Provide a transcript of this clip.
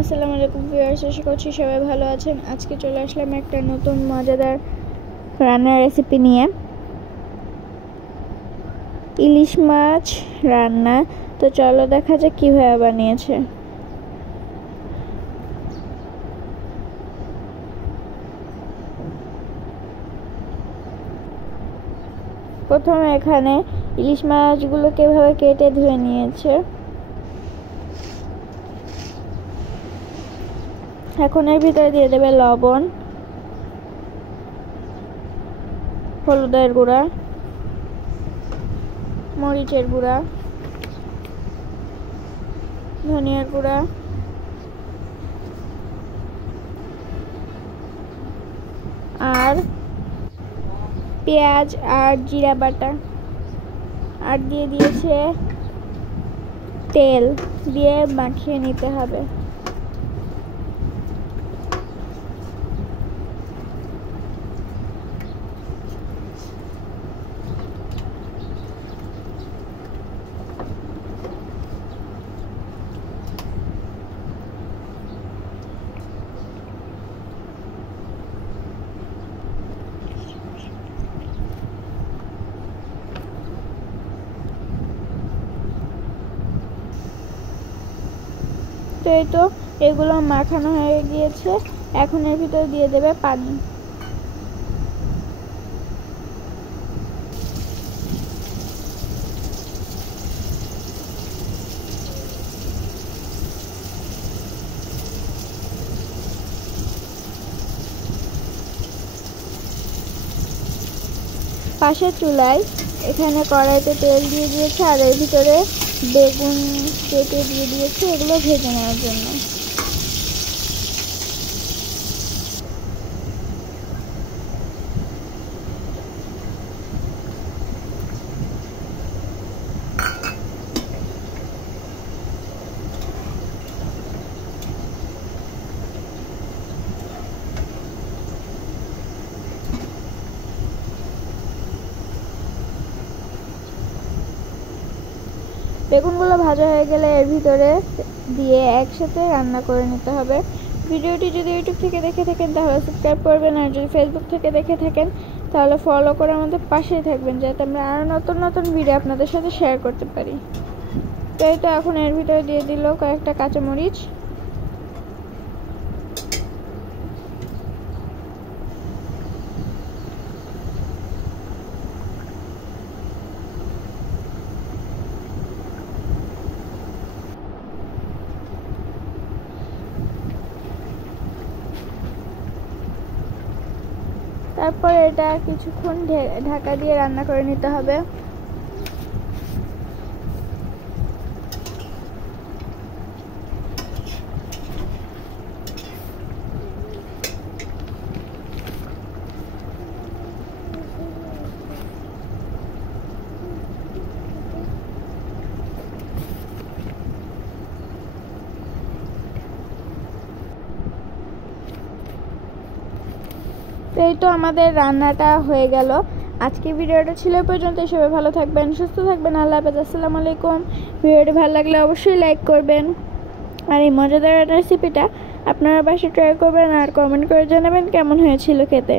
আসসালামু আলাইকুম ভিউয়ার্স, আশা করছি সবাই ভালো আছেন। আজকে চলে আসলাম একটা নতুন মজাদার রান্নার রেসিপি নিয়ে, ইলিশ মাছ রান্না। তো চলো দেখা যাক কীভাবে বানিয়েছে। প্রথমে এখানে ইলিশ মাছগুলোকে এভাবে কেটে ধুয়ে নিয়েছে। এখন এর ভিতরে দিয়ে দেবে লবণ, হলুদের গুঁড়া, মরিচের গুঁড়া, ধনিয়ার গুঁড়া, আর পেঁয়াজ আর জিরা বাটা, আর দিয়ে দিয়েছে তেল, দিয়ে মাখিয়ে নিতে হবে। তো এই তো এগুলো মাখানো হয়ে গিয়েছে। এখন এর ভিতরে দিয়ে দেবে পানি। পাশের চুলায় এখানে কড়াইতে তেল দিয়ে দিয়েছে, আর এর ভিতরে বেগুন কেটে দিয়ে দিয়েছে এগুলো ভেজে নেওয়ার জন্য। বেগুনগুলো ভাজা হয়ে গেলে এর ভিতরে দিয়ে একসাথে রান্না করে নিতে হবে। ভিডিওটি যদি ইউটিউব থেকে দেখে থাকেন তাহলে সাবস্ক্রাইব করবেন, আর যদি ফেসবুক থেকে দেখে থাকেন তাহলে ফলো করে আমাদের পাশেই থাকবেন, যাতে আমরা আরও নতুন নতুন ভিডিও আপনাদের সাথে শেয়ার করতে পারি। তাই তো এখন এর ভিতরে দিয়ে দিল কয়েকটা কাঁচামরিচ। তারপর এটা কিছুক্ষণ ঢাকা দিয়ে রান্না করে নিতে হবে। এই তো আমাদের রান্নাটা হয়ে গেল। আজকে ভিডিওটা ছিল পর্যন্ত। সবাই ভালো থাকবেন, সুস্থ থাকবেন। আল্লাহ হাফেজ, আসসালামু আলাইকুম। ভিডিওটি ভালো লাগলে অবশ্যই লাইক করবেন, আর এই মজাদার রেসিপিটা আপনারা বাসায় ট্রাই করবেন, আর কমেন্ট করে জানাবেন কেমন হয়েছিল খেতে।